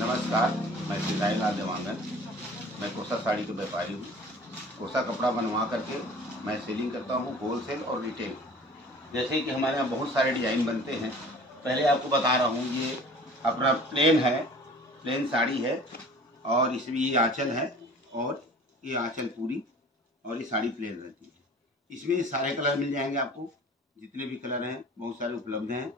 नमस्कार, मैं सिलाई लाल देवांगन। मैं कोसा साड़ी का व्यापारी हूँ। कोसा कपड़ा बनवा करके मैं सेलिंग करता हूँ होलसेल और रिटेल। जैसे कि हमारे यहाँ बहुत सारे डिज़ाइन बनते हैं। पहले आपको बता रहा हूँ, ये अपना प्लेन है, प्लेन साड़ी है और इसमें ये आंचल है और ये आंचल पूरी और ये साड़ी प्लेन रहती है। इसमें सारे कलर मिल जाएंगे आपको, जितने भी कलर हैं बहुत सारे उपलब्ध हैं।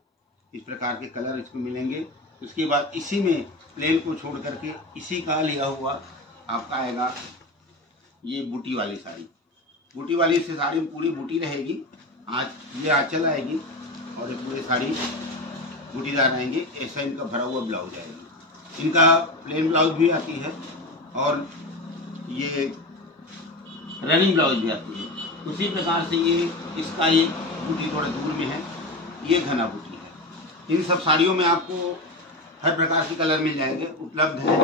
इस प्रकार के कलर इसको मिलेंगे। उसके बाद इसी में प्लेन को छोड़ करके इसी का लिया हुआ आपका आएगा ये बूटी वाली साड़ी। बूटी वाली से साड़ी में पूरी बूटी रहेगी। आज ये आंचल आएगी और ये पूरी साड़ी बूटीदार रहेंगे। ऐसा इनका भरा हुआ ब्लाउज आएगी। इनका प्लेन ब्लाउज भी आती है और ये रनिंग ब्लाउज भी आती है। उसी प्रकार से ये इसका ये बूटी थोड़ा दूर में है, ये घना बूटी है। इन सब साड़ियों में आपको हर प्रकार के कलर मिल जाएंगे, उपलब्ध है।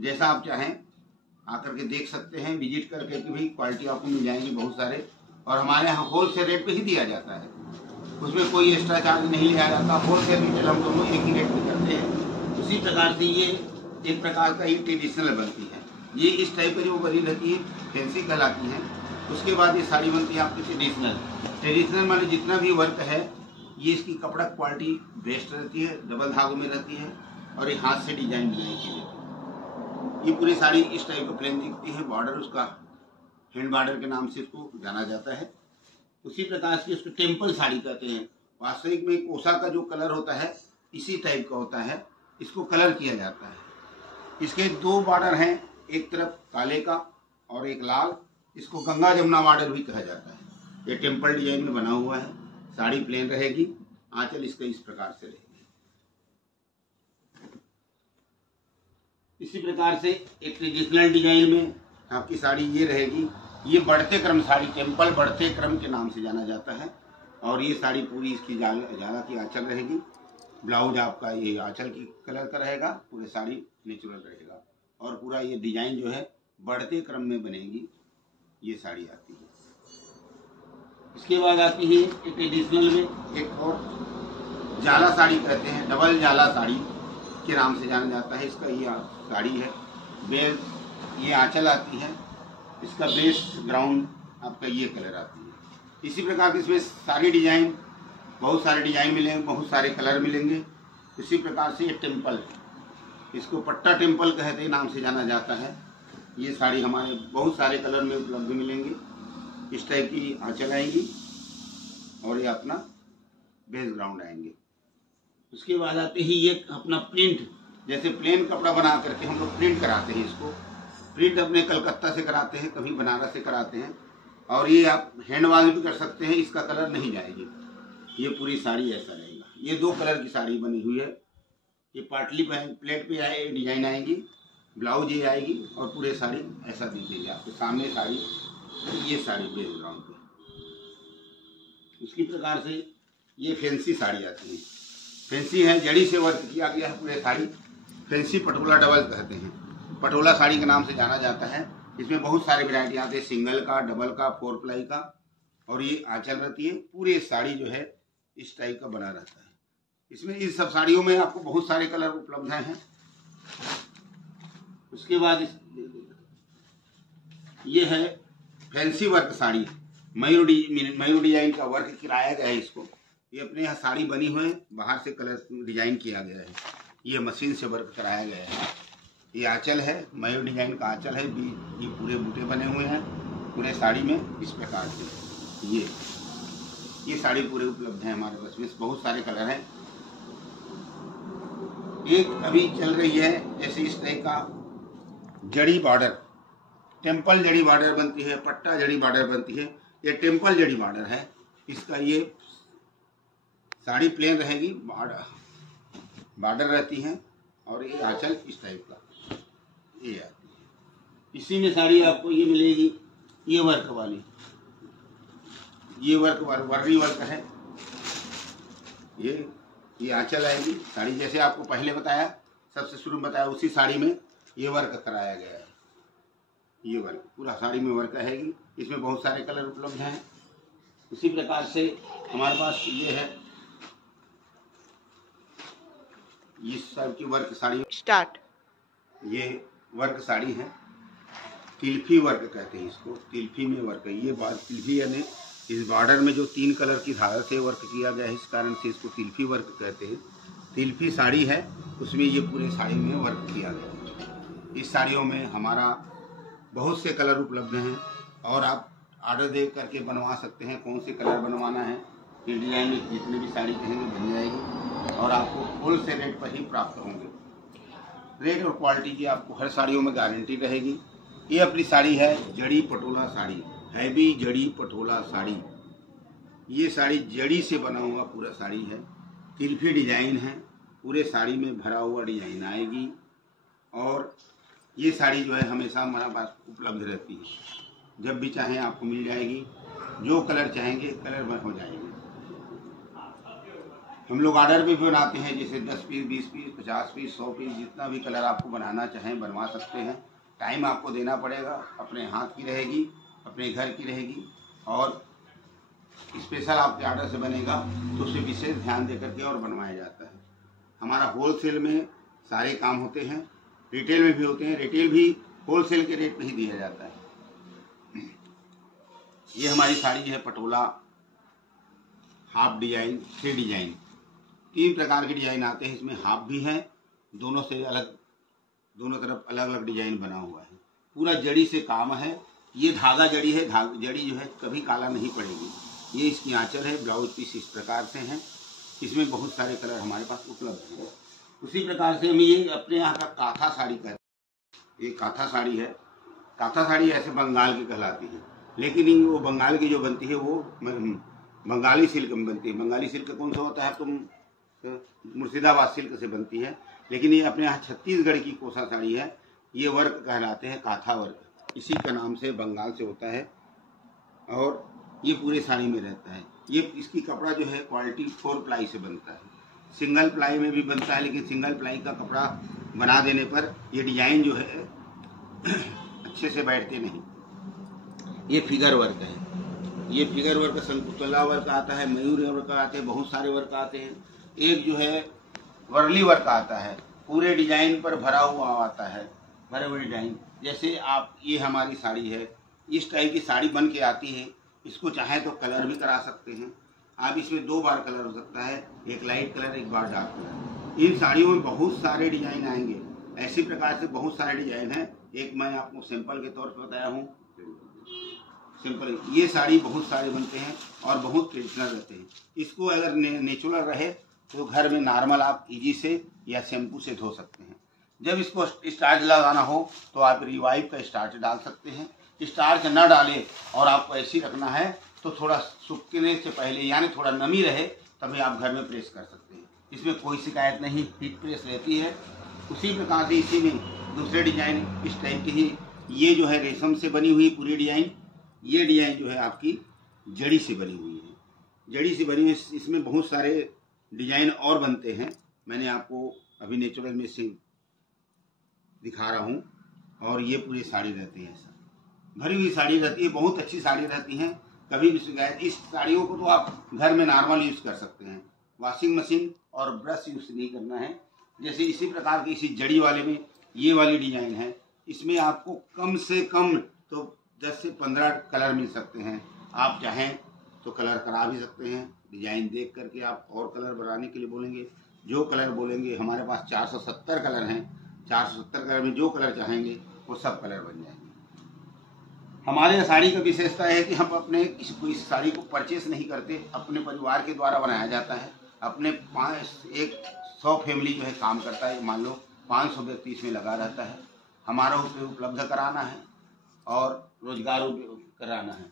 जैसा आप चाहें आकर के देख सकते हैं, विजिट करके भी क्वालिटी आपको मिल जाएंगी बहुत सारे। और हमारे यहाँ होलसेल रेट पे ही दिया जाता है, उसमें कोई एक्स्ट्रा चार्ज नहीं लिया जाता। होलसेल रिटेल हम दोनों एक ही रेट पे करते हैं। उसी प्रकार से ये एक प्रकार का ये ट्रेडिशनल बनती है। ये इस टाइप की जो बनी रहती है फैंसी कहलाती है। उसके बाद ये साड़ी बनती है आपकी ट्रेडिशनल माने जितना भी वर्क है ये इसकी कपड़ा क्वालिटी बेस्ट रहती है, डबल धागों में रहती है और ये हाथ से डिजाइन बनाई की जाती है। ये पूरी साड़ी इस टाइप का प्लेन दिखती है। बॉर्डर उसका हैंड बॉर्डर के नाम से इसको जाना जाता है। उसी प्रकार से इसको टेम्पल साड़ी कहते हैं। वास्तविक में कोसा का जो कलर होता है इसी टाइप का होता है। इसको कलर किया जाता है। इसके दो बॉर्डर हैं, एक तरफ काले का और एक लाल। इसको गंगा जमुना बॉर्डर भी कहा जाता है। ये टेम्पल डिजाइन में बना हुआ है। साड़ी प्लेन रहेगी, आंचल इसका इस प्रकार से रहेगी। इसी प्रकार से एक ट्रेडिशनल डिजाइन में आपकी साड़ी ये रहेगी। ये बढ़ते क्रम साड़ी, टेम्पल बढ़ते क्रम के नाम से जाना जाता है। और ये साड़ी पूरी इसकी जाला की आंचल रहेगी। ब्लाउज आपका ये आंचल की कलर का रहेगा, पूरे साड़ी नेचुरल रहेगा और पूरा ये डिजाइन जो है बढ़ते क्रम में बनेगी। ये साड़ी आती है। इसके बाद आती है ट्रेडिशनल में एक और जाला साड़ी कहते हैं, डबल जाला साड़ी के नाम से जाना जाता है। इसका ये साड़ी है, बेस ये आंचल आती है, इसका बेस ग्राउंड आपका ये कलर आती है। इसी प्रकार के इसमें सारी डिजाइन, बहुत सारे डिजाइन मिलेंगे, बहुत सारे कलर मिलेंगे। इसी प्रकार से ये टेम्पल, इसको पट्टा टेम्पल कहते नाम से जाना जाता है। ये साड़ी हमारे बहुत सारे कलर में उपलब्ध मिलेंगी। इस टाइप की आंचल आएंगी और ये अपना बेस ग्राउंड आएंगे। उसके बाद आते ही ये अपना प्रिंट, जैसे प्लेन कपड़ा बना करके हम लोग प्रिंट कराते हैं। इसको प्रिंट अपने कलकत्ता से कराते हैं, कभी बनारस से कराते हैं। और ये आप हैंड वॉश भी कर सकते हैं, इसका कलर नहीं जाएगी। ये पूरी साड़ी ऐसा रहेगा। ये दो कलर की साड़ी बनी हुई है। ये पाटली प्लेट पे आए डिजाइन आएंगी, ब्लाउज ये आएगी और पूरे साड़ी ऐसा दिखेगी आपके सामने साड़ी। ये साड़ी बेस ग्राउंड पे। उसी प्रकार से ये फैंसी साड़ी आती है। फैंसी है, जड़ी से वर्क किया गया है पूरे साड़ी। फैंसी पटोला डबल कहते हैं, पटोला साड़ी के नाम से जाना जाता है। इसमें बहुत सारे वैरायटी आते हैं, सिंगल का, डबल का, 4 प्लाई का। और ये आंचल रहती है। पूरे साड़ी जो है इस टाइप का बना रहता है। इसमें इस सब साड़ियों में आपको बहुत सारे कलर उपलब्ध हैं। उसके बाद ये है फैंसी वर्क साड़ी, मयूर डिजाइन का वर्क कराया गया है इसको। ये अपने यहाँ साड़ी बनी हुई है, बाहर से कलर डिजाइन किया गया है। ये मशीन से वर्क कराया गया है। ये आंचल है, मयूर डिजाइन का आंचल है। ये पूरे बूटे बने हुए हैं पूरे साड़ी में इस प्रकार से। ये साड़ी पूरे उपलब्ध है हमारे पास में। बहुत सारे कलर हैं। एक अभी चल रही है जैसे इस टाइप का जड़ी बॉर्डर, टेम्पल जड़ी बॉर्डर बनती है, पट्टा जड़ी बॉर्डर बनती है। ये टेम्पल जड़ी बॉर्डर है। इसका ये साड़ी प्लेन रहेगी, बॉर्डर रहती है और ये आंचल इस टाइप का ये आती है। इसी में साड़ी आपको ये मिलेगी, ये वर्क वाली, ये वर्क वर्री वर्क है। ये आंचल आएगी। साड़ी जैसे आपको पहले बताया, सबसे शुरू में बताया, उसी साड़ी में ये वर्क कराया गया है। ये वर्क पूरा साड़ी में वर्क रहेगी। इसमें बहुत सारे कलर उपलब्ध हैं। उसी प्रकार से हमारे पास ये है, इस टाइप की वर्क साड़ी स्टार्ट। ये वर्क साड़ी है, तिल्फी वर्क कहते हैं इसको, तिल्फी में वर्क है। ये तिल्फी यानी इस बॉर्डर में जो 3 कलर की धागा से वर्क किया गया है, इस कारण से इसको तिल्फी वर्क कहते हैं। तिल्फी साड़ी है, उसमें ये पूरे साड़ी में वर्क किया गया है। इस साड़ियों में हमारा बहुत से कलर उपलब्ध हैं और आप ऑर्डर दे करके बनवा सकते हैं। कौन से कलर बनवाना है, डिजाइन में जितनी भी साड़ी कहेंगे बन जाएगी और आपको होलसेल रेट पर ही प्राप्त होंगे। रेट और क्वालिटी की आपको हर साड़ियों में गारंटी रहेगी। ये अपनी साड़ी है जड़ी पटोला साड़ी, हैवी जड़ी पटोला साड़ी। ये साड़ी जड़ी से बना हुआ पूरा साड़ी है, तिल्फी डिजाइन है, पूरे साड़ी में भरा हुआ डिजाइन आएगी और ये साड़ी जो है हमेशा हमारे पास उपलब्ध रहती है। जब भी चाहें आपको मिल जाएगी, जो कलर चाहेंगे कलर में हो जाएंगे। हम लोग ऑर्डर भी बनाते हैं, जैसे 10 पीस, 20 पीस, 50 पीस, 100 पीस, जितना भी कलर आपको बनाना चाहें बनवा सकते हैं। टाइम आपको देना पड़ेगा, अपने हाथ की रहेगी, अपने घर की रहेगी और स्पेशल आपके ऑर्डर से बनेगा तो उसे विशेष ध्यान दे करके और बनवाया जाता है। हमारा होलसेल में सारे काम होते हैं, रिटेल में भी होते हैं। रिटेल भी होलसेल के रेट पे ही दिया जाता है। ये हमारी साड़ी है पटोला हाफ डिजाइन, 3 डिजाइन, 3 प्रकार के डिजाइन आते हैं। इसमें हाफ भी है, दोनों से अलग, दोनों तरफ अलग अलग डिजाइन बना हुआ है। पूरा जड़ी से काम है। ये धागा जड़ी है, जड़ी जो है कभी काला नहीं पड़ेगी। ये इसकी आंचल है, ब्लाउज पीस इस प्रकार से हैं। इसमें बहुत सारे कलर हमारे पास उपलब्ध हैं। उसी प्रकार से हम ये अपने यहाँ का काथा साड़ी कहते हैं। ये काथा साड़ी है। काथा साड़ी ऐसे बंगाल की कहलाती है, लेकिन वो बंगाल की जो बनती है वो बंगाली सिल्क में बनती है। बंगाली सिल्क कौन सा होता है, तो मुर्शिदाबाद सिल्क से बनती है। लेकिन ये अपने यहाँ छत्तीसगढ़ की कोसा साड़ी है। ये वर्क कहलाते हैं काथा वर्क, इसी का नाम से बंगाल से होता है और ये पूरे साड़ी में रहता है। ये इसकी कपड़ा जो है क्वालिटी 4 प्लाई से बनता है। सिंगल प्लाई में भी बनता है, लेकिन सिंगल प्लाई का कपड़ा बना देने पर ये डिजाइन जो है अच्छे से बैठते नहीं। ये फिगर वर्क है। ये फिगर वर्क, शंकुतला वर्क आता है, मयूर वर्क आते हैं, बहुत सारे वर्क आते हैं। एक जो है वर्ली वर्क आता है, पूरे डिजाइन पर भरा हुआ आता है, भरे हुए डिजाइन। जैसे आप, ये हमारी साड़ी है, इस टाइप की साड़ी बन के आती है। इसको चाहे तो कलर भी करा सकते हैं आप। इसमें 2 बार कलर हो सकता है, एक लाइट कलर, एक बार डार्क कलर। इन साड़ियों में बहुत सारे डिजाइन आएंगे। ऐसी प्रकार से बहुत सारे डिजाइन हैं। एक मैं आपको सैंपल के तौर पर बताया हूँ। सिंपल ये साड़ी बहुत सारे बनते हैं और बहुत ट्रेडिशनल रहते हैं। इसको अगर नेचुरल रहे तो घर में नॉर्मल आप इजी से या शैम्पू से धो सकते हैं। जब इसको स्टार्च लगाना हो तो आप रिवाइव का स्टार्च डाल सकते हैं। स्टार्च न डालें और आपको ऐसी रखना है तो थोड़ा सूखने से पहले, यानी थोड़ा नमी रहे, तभी आप घर में प्रेस कर सकते हैं। इसमें कोई शिकायत नहीं, हीट प्रेस रहती है। उसी प्रकार से इसी में दूसरे डिजाइन इस टाइप की ही, ये जो है रेशम से बनी हुई पूरी डिजाइन। ये डिजाइन जो है आपकी जड़ी से बनी हुई है, जड़ी से बनी हुई। इसमें बहुत सारे डिजाइन और बनते हैं। मैंने आपको अभी नेचुरल में से दिखा रहा हूँ। और ये पूरी साड़ी रहती है, ऐसा भरी हुई साड़ी रहती है, बहुत अच्छी साड़ी रहती हैं। कभी भी शिकायत, इस साड़ियों को तो आप घर में नॉर्मल यूज़ कर सकते हैं। वॉशिंग मशीन और ब्रश यूज़ नहीं करना है। जैसे इसी प्रकार की इसी जड़ी वाले में ये वाली डिजाइन है। इसमें आपको कम से कम तो 10 से 15 कलर मिल सकते हैं। आप चाहें तो कलर करा भी सकते हैं। डिजाइन देख करके आप और कलर बनाने के लिए बोलेंगे, जो कलर बोलेंगे। हमारे पास 470 कलर हैं। 470 कलर में जो कलर चाहेंगे वो सब कलर बन जाएंगे। हमारे साड़ी का विशेषता है कि हम अपने कोई साड़ी को परचेस नहीं करते, अपने परिवार के द्वारा बनाया जाता है। अपने 100 फैमिली जो है काम करता है, मान लो 500 व्यक्ति इसमें लगा रहता है। हमारा उसे उपलब्ध कराना है और रोजगार कराना है।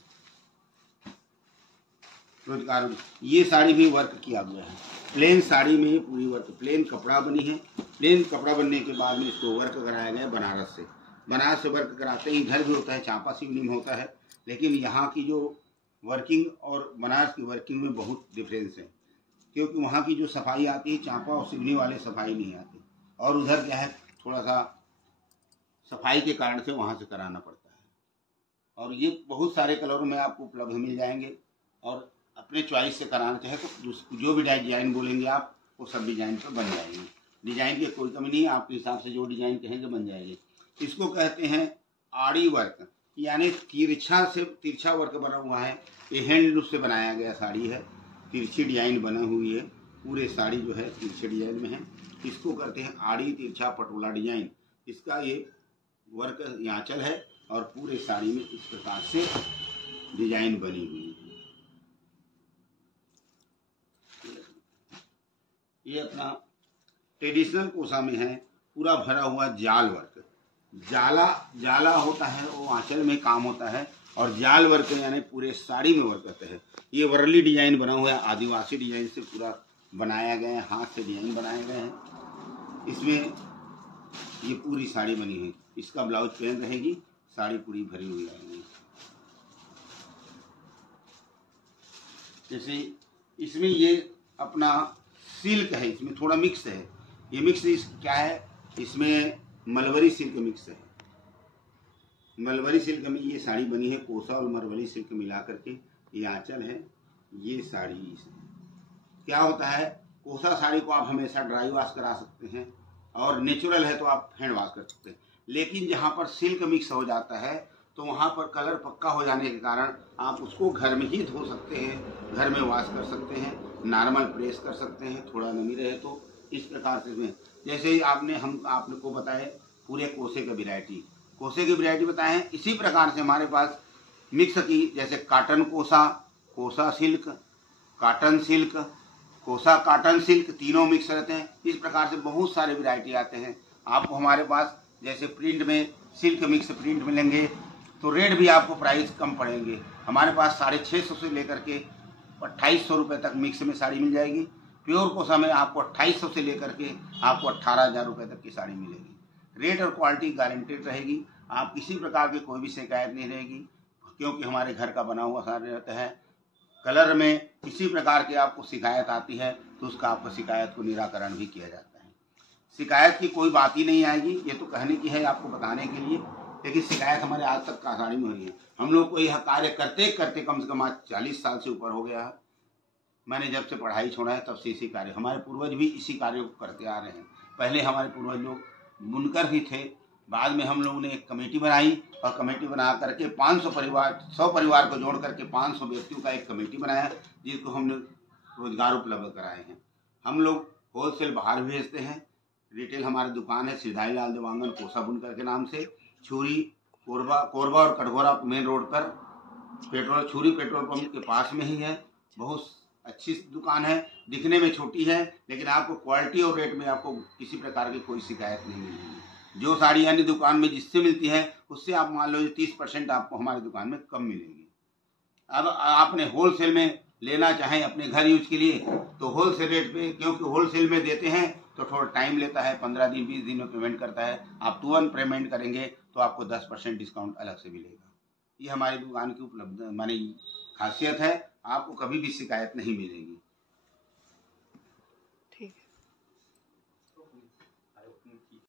रोजगार, ये साड़ी भी वर्क किया गया है। प्लेन साड़ी में पूरी वर्क, प्लेन कपड़ा बनी है। प्लेन कपड़ा बनने के बाद में इसको वर्क कराया गया बनारस से। बनारस से वर्क कराते हैं। इधर भी होता है, चांपा सिवनी में होता है, लेकिन यहाँ की जो वर्किंग और बनारस की वर्किंग में बहुत डिफरेंस है। क्योंकि वहाँ की जो सफाई आती है, चांपा और सिवनी वाले सफाई नहीं आती। और उधर क्या है, थोड़ा सा सफाई के कारण से वहाँ से कराना पड़ता है। और ये बहुत सारे कलरों में आपको उपलब्ध मिल जाएंगे। और अपने चॉइस से कराना चाहे तो जो भी डिजाइन बोलेंगे आप, वो सब डिजाइन पर बन जाएंगे। डिजाइन की कोई कमी नहीं है, आपके हिसाब से जो डिजाइन कहेंगे बन जाएगी। इसको कहते हैं आड़ी वर्क, यानी तिरछा वर्क बना हुआ है। ये हैंडलूम से बनाया गया साड़ी है, तिरछी डिजाइन बना हुई है, पूरे साड़ी जो है तिरछे डिजाइन में है। इसको कहते हैं आड़ी तिरछा पटोला डिजाइन। इसका ये वर्क आंचल है और पूरे साड़ी में इस प्रकार से डिजाइन बनी हुई है। ये अपना ट्रेडिशनल कोसा में है, पूरा भरा हुआ जाल वर्क। जाला होता है वो आंचल में काम होता है, और जाल वर्क यानी पूरे साड़ी में वर्क करते हैं। ये वर्ली डिजाइन बना हुआ है, आदिवासी डिजाइन से पूरा बनाया गया है, हाथ से डिजाइन बनाए गए हैं। इसमें ये पूरी साड़ी बनी हुई, इसका ब्लाउज प्लेन रहेगी, साड़ी पूरी भरी हुई रहेगी। जैसे इसमें ये अपना सिल्क है, इसमें थोड़ा मिक्स है। ये मिक्स क्या है, इसमें मलबरी सिल्क मिक्स है। मलबरी सिल्क में ये साड़ी बनी है, कोसा और मलबरी सिल्क मिला करके ये आंचल है। ये साड़ी क्या होता है, कोसा साड़ी को आप हमेशा ड्राई वॉश करा सकते हैं, और नेचुरल है तो आप हैंड वॉश कर सकते हैं। लेकिन जहाँ पर सिल्क मिक्स हो जाता है तो वहाँ पर कलर पक्का हो जाने के कारण आप उसको घर में ही धो सकते हैं, घर में वॉश कर सकते हैं, नॉर्मल प्रेस कर सकते हैं, थोड़ा नमी रहे तो। इस प्रकार से इसमें जैसे ही आपने को बताए पूरे कोसे की वैरायटी बताए हैं, इसी प्रकार से हमारे पास मिक्स की, जैसे काटन कोसा, कोसा सिल्क, काटन सिल्क, कोसा काटन सिल्क, तीनों मिक्स रहते हैं। इस प्रकार से बहुत सारे वैरायटी आते हैं। आपको हमारे पास जैसे प्रिंट में सिल्क मिक्स प्रिंट मिलेंगे तो रेट भी आपको प्राइस कम पड़ेंगे। हमारे पास 650 से लेकर के 2800 रुपये तक मिक्स में साड़ी मिल जाएगी। प्योर कोसा में आपको 2800 से लेकर के आपको 18,000 रुपये तक की साड़ी मिलेगी। रेट और क्वालिटी गारंटेड रहेगी, आप किसी प्रकार की कोई भी शिकायत नहीं रहेगी, क्योंकि हमारे घर का बना हुआ साड़ी रहता है। कलर में किसी प्रकार की आपको शिकायत आती है तो उसका आपको शिकायत को निराकरण भी किया जाता है। शिकायत की कोई बात ही नहीं आएगी, ये तो कहने की है आपको बताने के लिए, लेकिन शिकायत हमारे आज तक का साड़ी में हो रही है। हम लोग को यह कार्य करते करते कम से कम आज 40 साल से ऊपर हो गया है। मैंने जब से पढ़ाई छोड़ा है तब से इसी कार्य, हमारे पूर्वज भी इसी कार्य को करते आ रहे हैं। पहले हमारे पूर्वज लोग बुनकर ही थे, बाद में हम लोगों ने एक कमेटी बनाई, और कमेटी बना करके 100 परिवार को जोड़ करके 500 व्यक्तियों का एक कमेटी बनाया, जिसको हमने रोजगार उपलब्ध कराए हैं। हम लोग होलसेल बाहर भेजते हैं। रिटेल हमारी दुकान है सिधाई लाल देवांगन कोसा बुनकर के नाम से, छुरी कोरबा और कटघोरा मेन रोड पर छुरी पेट्रोल पंप के पास में ही है। बहुत अच्छी दुकान है, दिखने में छोटी है, लेकिन आपको क्वालिटी और रेट में आपको किसी प्रकार की कोई शिकायत नहीं मिलेगी। जो साड़ी यानी दुकान में जिससे मिलती है उससे आप मान लो 30% आपको हमारी दुकान में कम मिलेंगी। अब आपने होलसेल में लेना चाहें अपने घर यूज के लिए तो होलसेल रेट पे, क्योंकि होलसेल में देते हैं तो थोड़ा टाइम लेता है, 15 दिन 20 दिन में पेमेंट करता है। आप तुरंत पेमेंट करेंगे तो आपको 10% डिस्काउंट अलग से मिलेगा। ये हमारी दुकान की उपलब्ध माने खासियत है, आपको कभी भी शिकायत नहीं मिलेगी।